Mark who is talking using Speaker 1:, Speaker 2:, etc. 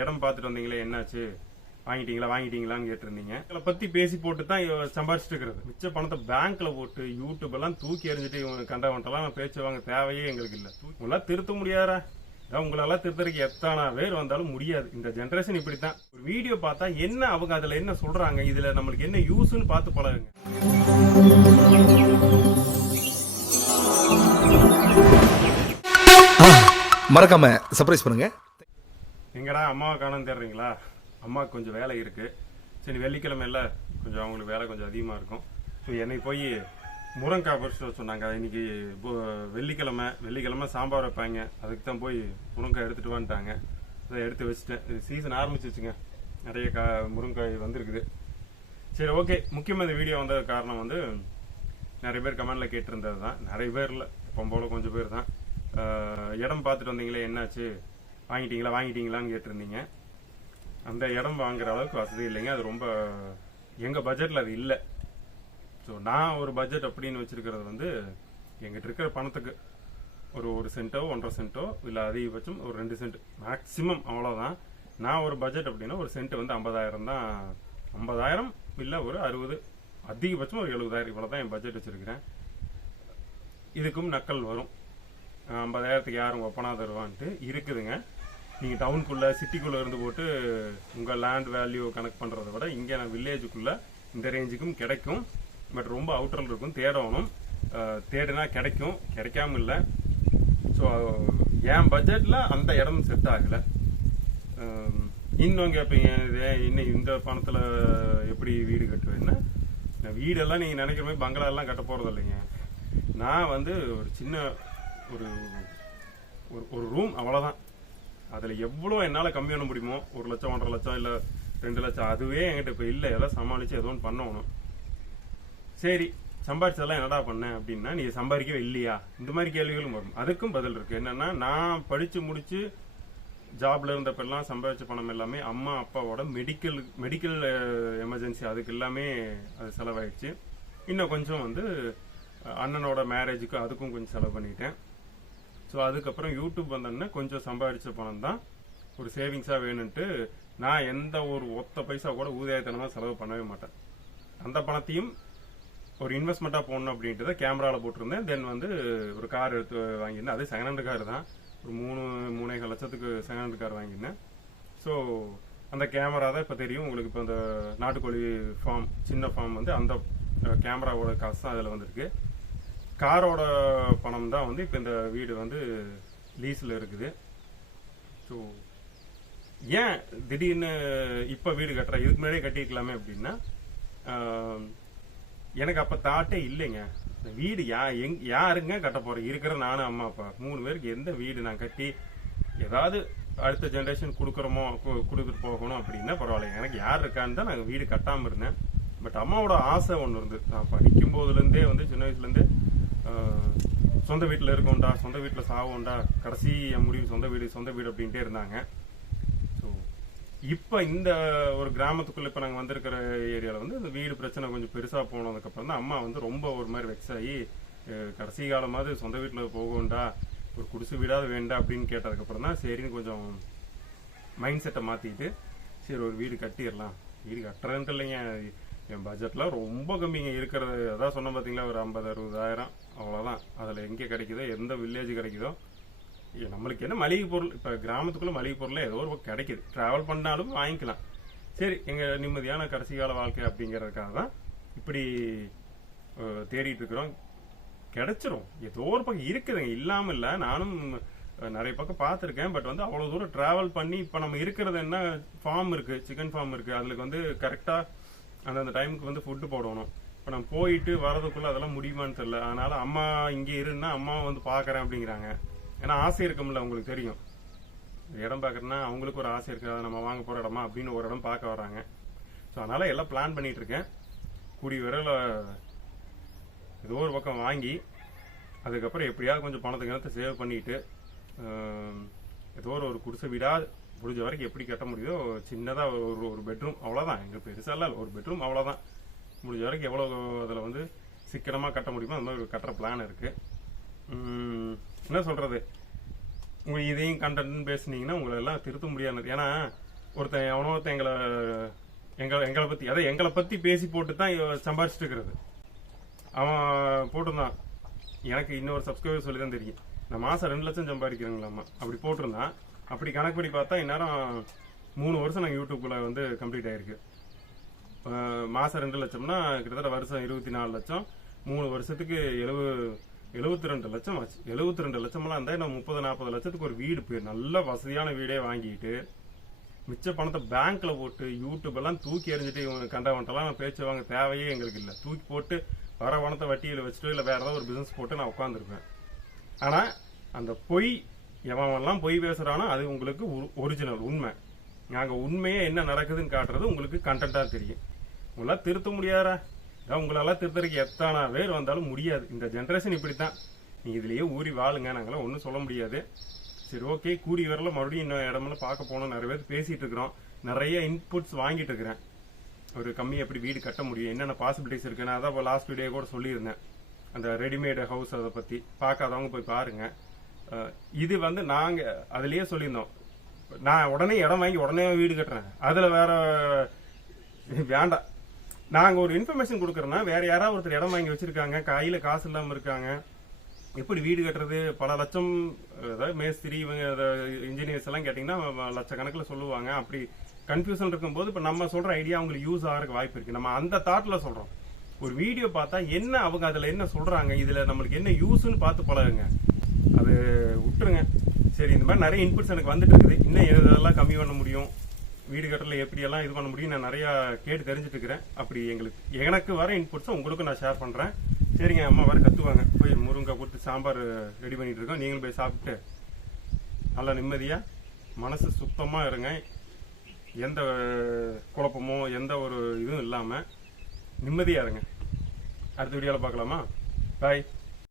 Speaker 1: இடம் பார்த்துட்டு வந்தீங்களே என்னாச்சு? வாங்கிட்டீங்களா வாங்கிட்டீங்களான்னு கேட்டிருந்தீங்க. இதை பத்தி பேசி போட்டு தான் சம்பாதிச்சிட்டு சம்பாரிச்சிட்டு இருக்கிறது மிச்ச பணத்தை பேங்க்ல போட்டு யூடியூப் எல்லாம் தூக்கி எறிஞ்சிட்டு இவங்க கண்டவன்ட்டெல்லாம் பேச்சு வாங்க தேவையே எங்களுக்கு இல்ல. உங்களால் திருத்த முடியாதா? அதான் உங்களெல்லாம் திருத்தறதுக்கு எத்தனை பேர் வந்தாலும் முடியாது. இந்த ஜென்ரேஷன் இப்படித்தான். ஒரு வீடியோ பார்த்தா என்ன அவங்க அதுல என்ன சொல்றாங்க இதுல நம்மளுக்கு என்ன யூஸ்ன்னு பார்த்து பழகுங்க.
Speaker 2: மறக்காம சர்ப்ரைஸ் பண்ணுங்க.
Speaker 1: எங்கடா அம்மாவை காணும் தேடுறீங்களா? அம்மாவுக்கு கொஞ்சம் வேலை இருக்கு. சரி வெள்ளிக்கிழமை இல்லை கொஞ்சம் அவங்களுக்கு வேலை கொஞ்சம் அதிகமாக இருக்கும். ஸோ என்னை போய் முருங்கக்காய் பறிச்சுட்டு சொன்னாங்க. இன்னைக்கு வெள்ளிக்கிழமை வெள்ளிக்கிழமை சாம்பார் வைப்பாங்க. அதுக்கு தான் போய் முருங்காய் எடுத்துட்டு வந்துட்டாங்க அதை எடுத்து வச்சுட்டேன். சீசன் ஆரம்பிச்சிச்சுங்க. நிறைய கா முருங்கைக்காய் வந்திருக்குது. சரி ஓகே முக்கியமாக இந்த வீடியோ வந்தது காரணம் வந்து நிறைய பேர் கமெண்டில் கேட்டிருந்தது தான் நிறைய பேர் இல்லை. இப்போ கொஞ்சம் பேர் தான். இடம் பார்த்துட்டு வந்தீங்களே என்னாச்சு? வாங்கிட்டீங்களா வாங்கிட்டீங்களான்னு கேட்டிருந்தீங்க. அந்த இடம் வாங்குற அளவுக்கு வசதி இல்லைங்க. அது ரொம்ப எங்கள் பட்ஜெட்டில் அது இல்லை. ஸோ நான் ஒரு பட்ஜெட் அப்படின்னு வச்சுருக்கிறது வந்து எங்கிட்ட இருக்கிற பணத்துக்கு. ஒரு ஒரு சென்ட்டோ ஒன்றரை சென்ட்டோ இல்லை அதிகபட்சம் ஒரு ரெண்டு சென்ட் மேக்ஸிமம் அவ்வளோதான் நான் ஒரு பட்ஜெட் அப்படின்னா ஒரு சென்ட் வந்து ஐம்பதாயிரம் தான். ஐம்பதாயிரம் இல்லை ஒரு அறுபது. அதிகபட்சம் ஒரு எழுபதாயிரம். இவ்வளோ தான் என் பட்ஜெட் வச்சுருக்கிறேன். இதுக்கும் நக்கல் வரும். ஐம்பதாயிரத்துக்கு யாரும் ஒப்பனா தருவான்ட்டு இருக்குதுங்க. நீங்கள் டவுனுக்குள்ளே சிட்டிக்குள்ளே இருந்து போட்டு உங்கள் லேண்ட் வேல்யூ கணக்கு பண்ணுறத விட இங்கே நான் வில்லேஜுக்குள்ளே இந்த ரேஞ்சுக்கும் கிடைக்கும். பட் ரொம்ப அவுட்டரில் இருக்கும் தேடணும் தேடினா கிடைக்கும். கிடைக்காம இல்லை. ஸோ என் பட்ஜெட்டில் அந்த இடம் செட் ஆகலை. இன்னும் கேட்பீங்க இதே இன்னும் இந்த பணத்தில் எப்படி வீடு கட்டுவேன்னா? நான் வீடெல்லாம் நீங்கள் நினைக்கிற மாதிரி பங்களாலாம் கட்ட போகிறது இல்லைங்க. நான் வந்து ஒரு சின்ன ஒரு ஒரு ஒரு ரூம் அவ்வளோதான் அதில் எவ்வளோ என்னால் கம்மி பண்ண முடியுமோ ஒரு லட்சம் ஒன்றரை லட்சம் இல்லை ரெண்டு லட்சம் அதுவே என்கிட்ட இப்போ இல்லை. எல்லாம் சமாளித்து எதுவும் பண்ணணும். சரி சம்பாரிச்சதெல்லாம் என்னடா பண்ணேன் அப்படின்னா நீ சம்பாதிக்கவே இல்லையா? இந்த மாதிரி கேள்விகளும் வரும். அதுக்கும் பதில் இருக்கு. என்னன்னா நான் படிச்சு முடிச்சு ஜாப்ல இருந்தப்பெல்லாம் சம்பாதிச்ச பணம் எல்லாமே அம்மா அப்பாவோட மெடிக்கல் மெடிக்கல் எமர்ஜென்சி அதுக்கு எல்லாமே அது செலவாயிடுச்சு. இன்னும் கொஞ்சம் வந்து அண்ணனோட மேரேஜுக்கு அதுக்கும் கொஞ்சம் செலவு பண்ணிட்டேன். ஸோ அதுக்கப்புறம் யூடியூப் வந்தோடனே கொஞ்சம் சம்பாதிச்ச பணம் தான் ஒரு சேவிங்ஸாக வேணும்ட்டு நான் எந்த ஒரு ஒத்த பைசா கூட ஊதியத்தனமாக செலவு பண்ணவே மாட்டேன். அந்த பணத்தையும் ஒரு இன்வெஸ்ட்மெண்ட்டாக போடணும் அப்படின்ட்டு தான் கேமராவில் போட்டிருந்தேன். தென் வந்து ஒரு கார் எடுத்து வாங்கியிருந்தேன். அதே செகண்ட் ஹேண்ட் கார் தான். ஒரு மூணு மூணேகால் லட்சத்துக்கு செகண்ட் ஹேண்ட் கார் வாங்கியிருந்தேன். ஸோ அந்த கேமரா தான் இப்போ தெரியும். உங்களுக்கு இப்போ அந்த நாட்டுக்கோழி ஃபார்ம் சின்ன ஃபார்ம் வந்து அந்த கேமராவோட காசு தான் அதில் வந்திருக்கு. காரோட பணம் தான் வந்து இப்போ இந்த வீடு வந்து லீஸில் இருக்குது. ஸோ ஏன் திடீர்னு இப்போ வீடு கட்டுற? இதுக்கு முன்னாடியே கட்டிக்கலாமே அப்படின்னா எனக்கு அப்போ தாட்டே இல்லைங்க. இந்த வீடு யா எங் யாருங்க கட்ட போகிறேன் இருக்கிற நானும் அம்மா அப்பா. மூணு பேருக்கு எந்த வீடு நான் கட்டி ஏதாவது அடுத்த ஜென்ரேஷன் கொடுக்குறோமோ கு- கொடுத்துட்டு போகணும் அப்படின்னா பரவாயில்ல எனக்கு யார் இருக்கான்னு தான் நாங்கள் வீடு கட்டாமல் இருந்தேன். பட் அம்மாவோட ஆசை ஒன்று இருந்து நான் படிக்கும் போதுலேருந்தே வந்து சின்ன வயசுலேருந்தே சொந்த வீட்டில் இருக்கோண்டா சொந்த வீட்டில் சாவோண்டா கடைசி என் முடிவு சொந்த வீடு சொந்த வீடு அப்படின்ட்டே இருந்தாங்க. ஸோ இப்போ இந்த ஒரு கிராமத்துக்குள்ளே இப்போ நாங்கள் வந்திருக்கிற ஏரியாவில் வந்து இந்த வீடு பிரச்சனை கொஞ்சம் பெருசாக போனதுக்கப்புறம் தான் அம்மா வந்து ரொம்ப ஒரு மாதிரி வெக்ஸ் ஆகி கடைசி காலமாவது சொந்த வீட்டில் போகும்டா. ஒரு குடிசு வீடாவது வேண்டாம் அப்படின்னு கேட்டதுக்கப்புறம் தான் சரின்னு கொஞ்சம் மைண்ட் செட்டை மாற்றிக்கிட்டு சரி ஒரு வீடு கட்டிடலாம். வீடு கட்டுறதுன்ட்டு இல்லைங்க. என் பட்ஜெட்டில் ரொம்ப கம்மிங்க. இருக்கிறது அதான் சொன்ன பார்த்தீங்களா ஒரு ஐம்பது அறுபதாயிரம். அவ்வளோதான் அதில் எங்கே கிடைக்குதோ எந்த வில்லேஜ் கிடைக்குதோ நம்மளுக்கு என்ன மளிகை பொருள் இப்போ கிராமத்துக்குள்ளே மளிகை பொருள் ஏதோ ஒரு பக்கம் கிடைக்குது. ட்ராவல் பண்ணாலும் வாங்கிக்கலாம். சரி எங்கள் நிம்மதியான கடைசி கால வாழ்க்கை அப்படிங்கிறதுக்காக தான் இப்படி தேடிட்டு இருக்கிறோம். கிடைச்சிரும். ஏதோ ஒரு பக்கம் இருக்குதுங்க. இல்லாமல் இல்லை நானும் நிறைய பக்கம் பார்த்துருக்கேன். பட் வந்து அவ்வளோ தூரம் ட்ராவல் பண்ணி இப்போ நம்ம இருக்கிறது என்ன ஃபார்ம் இருக்குது சிக்கன் ஃபார்ம் இருக்குது அதுக்கு வந்து கரெக்டாக அந்தந்த டைமுக்கு வந்து ஃபுட்டு போடணும். இப்போ நான் போயிட்டு வரதுக்குள்ள அதெல்லாம் முடியுமான்னு தெரில அதனால அம்மா இங்கே இருந்தா அம்மா வந்து பார்க்குறேன் அப்படிங்கிறாங்க. ஏன்னா ஆசை இருக்கும்ல அவங்களுக்கு தெரியும். இடம் பார்க்குறேன்னா அவங்களுக்கு ஒரு ஆசை இருக்காது அதை நம்ம வாங்க போகிற இடமா அப்படின்னு ஒரு இடம் பார்க்க வராங்க ஸோ அதனால் எல்லாம் பிளான் பண்ணிகிட்டு இருக்கேன். கூடிய விரல ஏதோ ஒரு பக்கம் வாங்கி அதுக்கப்புறம் எப்படியாவது கொஞ்சம் பணத்தை கிணத்தை சேவ் பண்ணிட்டு ஏதோ ஒரு குடிசை வீடாக முடிஞ்ச வரைக்கும் எப்படி கட்ட முடியுதோ சின்னதாக ஒரு ஒரு பெட்ரூம் அவ்வளோதான் எங்களுக்கு பெருசாக இல்லை ஒரு பெட்ரூம் அவ்வளோதான் முடிஞ்ச வரைக்கும் எவ்வளோ அதில் வந்து சிக்கனமாக கட்ட முடியுமோ அந்த மாதிரி ஒரு கட்டுற பிளான் இருக்குது என்ன சொல்கிறது உங்களுக்கு இதையும் கண்டென்ட்னு பேசுனீங்கன்னா உங்களை எல்லாம் திருத்த முடியாது. ஏன்னா ஒருத்தன் எவனோ ஒருத்தன் எங்களை எங்களை எங்களை பற்றி அதை எங்களை பற்றி பேசி போட்டு தான் சம்பாரிச்சிட்டு இருக்கிறது. அவன் போட்டிருந்தான். எனக்கு இன்னொரு சப்ஸ்கிரைபர் சொல்லி தான் தெரியும். நான் மாதம் ரெண்டு லட்சம் சம்பாதிக்கிறேங்களாம்மா. அப்படி போட்டிருந்தான். அப்படி கணக்கு பார்த்தா இந்நேரம் மூணு வருஷம் நாங்கள் யூடியூப்ல வந்து கம்ப்ளீட் ஆயிருக்கு. மாதம் ரெண்டு லட்சம்னா கிட்டத்தட்ட வருஷம் இருபத்தி நாலு லட்சம். மூணு வருஷத்துக்கு எழுபது எழுபத்தி ரெண்டு லட்சம் ஆச்சு. எழுபத்தி ரெண்டு லட்சம்லாம் இருந்தால் நான் முப்பது நாற்பது லட்சத்துக்கு ஒரு வீடு போய் நல்ல வசதியான வீடே வாங்கிட்டு மிச்ச பணத்தை பேங்க்ல போட்டு யூடியூப் எல்லாம் தூக்கி எறிஞ்சிட்டு இவங்க கண்டவன்ட்டெல்லாம் பேச்சு வாங்க தேவையே எங்களுக்கு இல்லை. தூக்கி போட்டு வர பணத்தை வட்டியில் வச்சுட்டு இல்லை வேற ஏதாவது ஒரு பிசினஸ் போட்டு நான் உட்காந்துருப்பேன் ஆனால் அந்த பொய் எவன்லாம் பொய் பேசுறானோ அது உங்களுக்கு ஒரிஜினல் உண்மை. நாங்க உண்மையே என்ன நடக்குதுன்னு காட்டுறது உங்களுக்கு கண்டென்ட்டா தெரியும். உங்களால் திருத்த முடியாதா? அதான் உங்களால திருத்தறதுக்கு எத்தனை பேர் வந்தாலும் முடியாது. இந்த ஜென்ரேஷன் இப்படித்தான். நீங்கள் இதுலயே ஊறி வாழுங்க நாங்களாம் ஒன்றும் சொல்ல முடியாது. சரி ஓகே கூடி வரல மறுபடியும் இன்னும் இடமெல்லாம் பார்க்க போனோம் நிறைய பேர் பேசிட்டு இருக்கிறோம். நிறைய இன்புட்ஸ் வாங்கிட்டு இருக்கிறேன். ஒரு கம்மி எப்படி வீடு கட்ட முடியும் என்னென்ன பாசிபிலிட்டிஸ் இருக்கு நான் அதான் லாஸ்ட் வீடியோ கூட சொல்லியிருந்தேன். அந்த ரெடிமேடு ஹவுஸ் அதை பத்தி. பார்க்காதவங்க போய் பாருங்க. இது வந்து நாங்க அதுலயே சொல்லியிருந்தோம். நான் உடனே இடம் வாங்கி உடனே வீடு கட்டுறேன். அதுல வேற வேண்டாம். நாங்க ஒரு இன்ஃபர்மேஷன் கொடுக்குறோன்னா வேற யாராவது ஒருத்தர் இடம் வாங்கி வச்சிருக்காங்க கையில காசு இல்லாம இருக்காங்க. எப்படி வீடு கட்டுறது? பல லட்சம் அதாவது மேஸ்திரி இவங்க இன்ஜினியர்ஸ் எல்லாம் கேட்டிங்கன்னா லட்சக்கணக்கில் சொல்லுவாங்க. அப்படி கன்ஃபியூஷன் இருக்கும்போது இப்போ நம்ம சொல்ற ஐடியா அவங்களுக்கு யூஸ் ஆகிறதுக்கு வாய்ப்பு இருக்கு. நம்ம அந்த தாட்ல சொல்றோம். ஒரு வீடியோ பார்த்தா என்ன அவங்க அதுல என்ன சொல்றாங்க? இதுல நம்மளுக்கு என்ன யூஸ்ன்னு பார்த்து பழகுங்க. அது விட்டுருங்க. சரி இந்த மாதிரி நிறைய இன்புட்ஸ் எனக்கு வந்துட்டு இருக்குது. இன்னும் எதெல்லாம் கம்மி பண்ண முடியும்? வீடு கட்டல எப்படியெல்லாம் இது பண்ண முடியும்? நான் நிறையா கேட்டு தெரிஞ்சுட்டு இருக்கிறேன் அப்படி எங்களுக்கு எனக்கு வர இன்புட்ஸை உங்களுக்கும் நான் ஷேர் பண்ணுறேன் சரிங்க அம்மா வர கற்றுவாங்க போய் முருங்கை கொடுத்து சாம்பார் ரெடி பண்ணிட்டு இருக்கோம். நீங்களும் போய் சாப்பிட்டு நல்லா நிம்மதியாக மனசு சுத்தமாக இருங்க. எந்த குழப்பமோ எந்த ஒரு இதுவும் இல்லாமல் நிம்மதியாக இருங்க. அடுத்த வீடியோவில் பார்க்கலாமா? பாய்